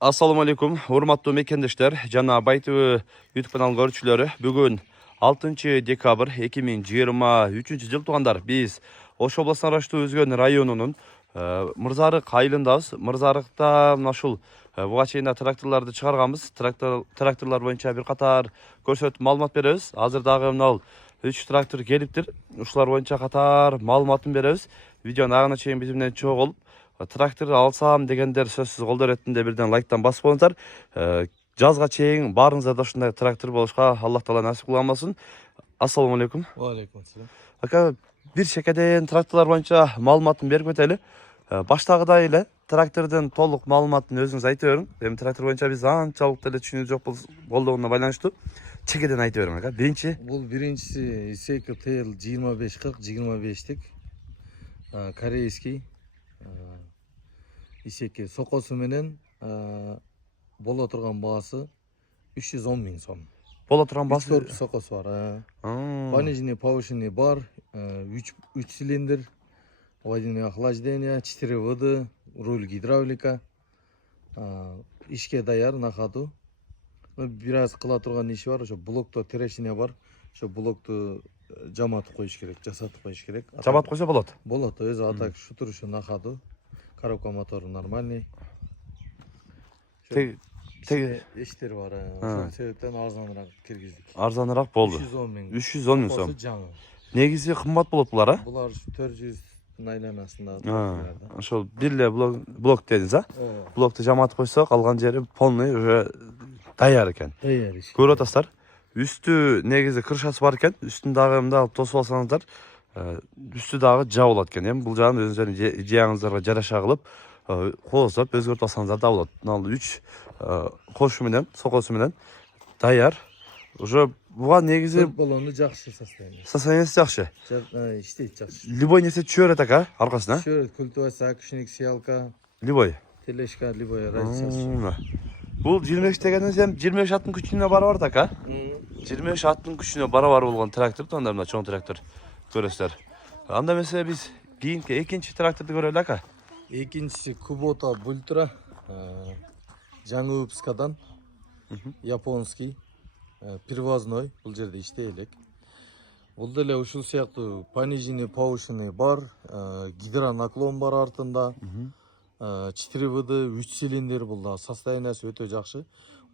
Assalamu alaikum, hurmatly mekendешler, жана Байтөбө YouTube каналынын көрүүчүлөрү. Бүгүн 6 декабрь 2023 жыл туугандар. Биз Ош областын Арачтуу өзгөн районунун Мырзарык айылындабыз. Мырзарыкта мына ушул буга чейин тракторлорду чыгарганбыз. Тракторлор боюнча бир катар көрсөтүп маалымат беребиз. Азыр дагы мына 3 трактор келиптир. Ушулар боюнча катар маалыматын беребиз. Видеонун агына чейин биз менен чогулуп трактор алсам дегендер сөзсүз колдор этинде бирден лайктан басып коюңуздар. Жазга чейин баарыңыздарда ушундай трактор болушка Аллах таала насип кылганбасын. Ассаламу алейкум. Ва алейкум ассалам. Ака, бир чекеден тракторлор боюнча маалыматын берип өтөлү. Баштагыдай эле трактордун толук маалыматын өзүңүз айтып бериң. Эми трактор боюнча биз анчалык деле түшүнүү жок болгонуна байланыштуу. Чекеден айтып бериң ака. Бул биринчиси Seiko TL 2540 25тик. Корейский Исеки сокосу менен боло турган баасы 310 миң сом. Боло турган баасы Корпус сокосу бар. Пониженный, повышенный бар, 3 цилиндр, водяное охлаждение, 4 ВД, руль гидравлика. Ишке даяр на ходу. Бир аз кыла турган иши бар, ошо блокто трещина бар. Ошо блокту жаматып коюш керек, жасатып коюш керек. жаматып койсо болот. Болот, өзү атак шутурушу на ходу. Коробка мотору нормальный. Эштер бар. Ошол себептен арзаныраак киргиздик. Арзаныраак болду. 310 миң сом. Негизи кымбат болот булар, Булар 400 айланасында. Ошол бир эле блок дедиңиз, Блокту жаматып койсо, калган жери полный уже даяр экен. Даяр иш. Көрүп атасыздар. Үстү негизи крышасы бар экен. Үстүн дагы мында алып тосуп алсаңыздар, үстү дагы жабылат экен. Эми бул жагын өзүңүздөрдүн жыягыңыздарга жараша кылып, козоп өзгөртүп алсаңыздар да болот. Мына 3 кошу менен, сокосу менен даяр. Уже буга негизи баллону жакшы состояние. Состояниясы жакшы. Иштейт жакшы. Любой нерсе түшө берет ака, аркасына. Түшө берет, культивация, акушник, сеялка, Любой. тележка, любой разницасы. Бул 25 дегениңиз эми 25 аттын күчүнө барабар да ака. 25 аттын күчүнө барабар болгон трактор, анда мына чоң трактор көрөсүздөр. Анда эмесе биз кийинки экинчи тракторду көрөлү ака. Экинчиси Kubota Bultra, жаңы выпускадан, японский, привозной, бул жерде иштей элек. Бул деле ушул сыяктуу пониженный, повышенный бар, гидронаклон бар артында, 4 ВД, 3 цилиндр, бул да состояниясы өтө жакшы.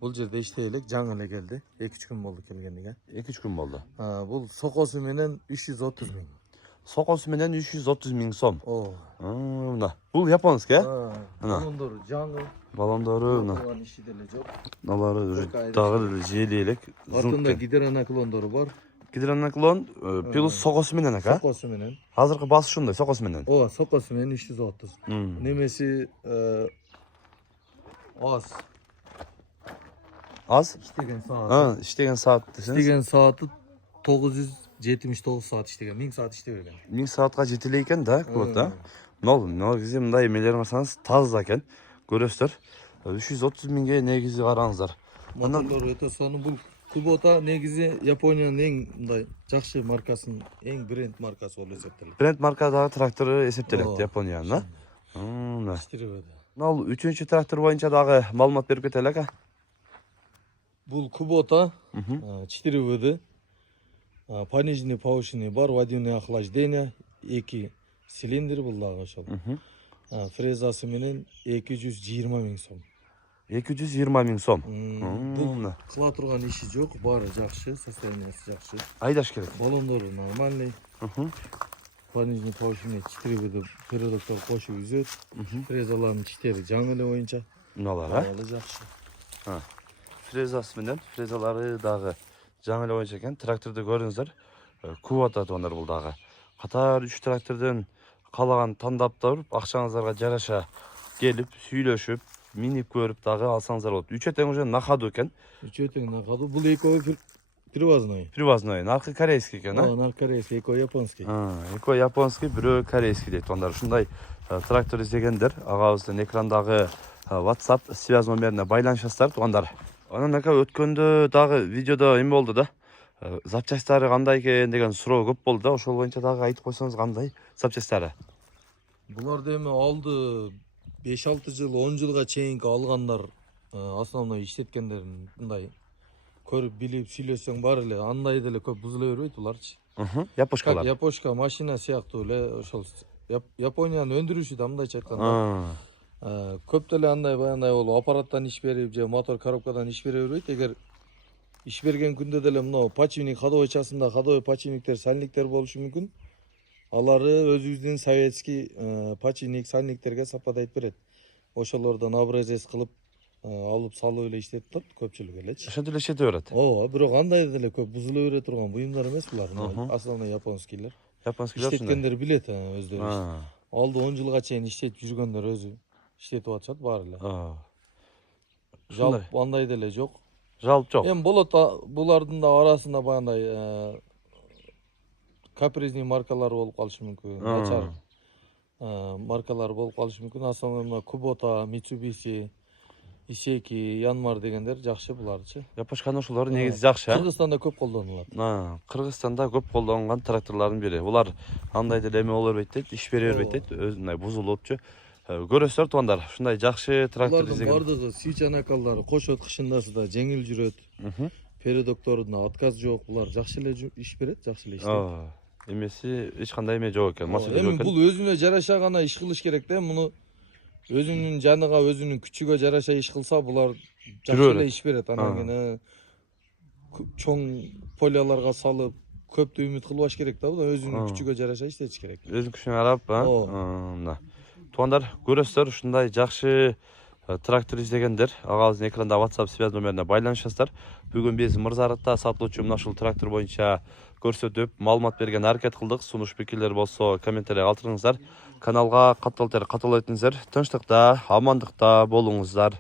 Бул жерде иштей элек, жаңы эле келди. 2-3 күн болду келгениге. 2-3 күн болду. Бул сокосу менен 330 миң. Сокосу менен 330 миң сом. Мына. Бул японский, Балондору жаңы. Балондору мына. Булар иши деле жок. Алары дагы жели элек. Артында гидронаклондору бар. Гидронаклон плюс сокосу менен ака. Сокосу менен. Азыркы басы ушундай сокосу менен. Сокосу менен 330. Немеси Аз? иштеген саат. Иштеген саат десеңиз. Иштеген сааты 979 саат иштеген. 1000 саат иштей берген. 1000 саатка жете элек экен да, клотта. Негизи мындай эмелерин карасаңыз таза экен. Көрөсүздөр. 330 миңге негизи караңыздар. Моторлору өтө сонун. Бул Kubota негизи Япониянын эң мындай жакшы маркасынын, эң бренд маркасы болуп эсептелет. Бренд маркадагы трактору эсептелет Япониянын, Мына 3-чү трактор боюнча дагы маалымат берип кетели ака. Бул Kubota 4 ВД, пониженный, повышенный бар, водяное охлаждение, 2 цилиндр бул дагы ошол. Фрезасы менен 220 миң сом. 220 миң сом. Бул кыла турган иши жок, баары жакшы, состояниясы жакшы. Айдаш керек. Балондору нормальный. Пониженный, повышенный 4 ВД передоктор кошуп үзөт. Фрезалардын чиктери жаңы эле боюнча. Мыналар, жакшы. Фрезасы менен, фрезалары дагы жаңы эле боюнча экен. Тракторду көрүңүздөр. Kubota тондар бул дагы. Катар 3 трактордун калаган тандап туруп, акчаңыздарга жараша келип, сүйлөшүп, минип көрүп дагы алсаңыздар болот. 3 тең уже на ходу экен. 3 тең на ходу. Бул экөө привозной. Привозной. Наркы корейский экен, Наркы корейский, экөө японский. Экөө японский, бирөө корейский дейт тондар. Ушундай трактор издегендер агабыздын экрандагы WhatsApp связь номерине байланышасыздар туугандар. Анан ака өткөндө дагы видеодо эме болду да. Запчастары кандай экен деген суроо көп болду да. Ошол боюнча дагы айтып койсоңуз кандай запчастары? Буларды эми алды 5-6 жыл, 10 жылга чейинки алгандар основной иштеткендерин мындай көрүп билип сүйлөсөң бар эле андай деле көп бузула бербейт буларчы. Япошкалар. Япошка машина сыяктуу эле ошол Япониянын өндүрүшү да мындайча айтканда. Көп деле андай баягындай болуп аппараттан иш берип же мотор коробкадан иш бере бербейт. Эгер иш берген күндө деле мына почивник ходовой часында ходовой почивниктер, сальниктер болушу мүмкүн. Алары өзүбүздүн советский почивник, сальниктерге сападайт берет. Ошолордон образец кылып алып салып эле иштетип турат көпчүлүк элечи. Ошентип эле иштете берет. Ооба, бирок андай деле көп бузула бере турган буюмдар эмес булар. Основной японскийлер. Японскийлер ушундай. Иштеткендер билет өздөрү. Алды 10 жылга чейин иштетип жүргөндөр өзү иштетип атышат баары эле. Жалп андай деле жок. Жалп жок. Эми болот булардын да арасында баягындай капризный маркалар болуп калышы мүмкүн. Начар маркалар болуп калышы мүмкүн. Основной Kubota, Mitsubishi, Исеки, Янмар дегендер жакшы буларчы. Япошканын ошолору негизи жакшы. Кыргызстанда көп колдонулат. Кыргызстанда көп колдонгон тракторлордун бири. Булар андай деле эме боло бербейт дейт, иш бере бербейт дейт, өзүндай бузулупчу. Көрөсүздөр туугандар, ушундай жакшы трактор изеген. Булардын бардыгы свич анакалдары кошот кышындасы да жеңил жүрөт. Передокторунда отказ жок. Булар жакшы эле иш берет, жакшы эле иштейт. Эмеси эч кандай эме жок экен, маселе жок экен. Эми бул өзүнө жараша гана иш кылыш керек да. Муну өзүнүн жаныга, өзүнүн күчүгө жараша иш кылса, булар жакшы эле иш берет. Анан кийин чоң поляларга салып, көптү үмүт кылбаш керек да. Бул өзүнүн күчүгө жараша иштетиш керек. Өзүнүн күчүнө карап, мына. Туугандар, көрөсүздөр, ушундай жакшы трактор издегендер ага биздин экранда WhatsApp связь номерине байланышасыздар. Бүгүн биз Мырзарытта сатылуучу мына ушул трактор боюнча көрсөтүп, маалымат берген аракет кылдык. Сунуш пикирлер болсо комментарий калтырыңыздар. Каналга каттал этиңиздер. Тынчтыкта, амандыкта болуңуздар.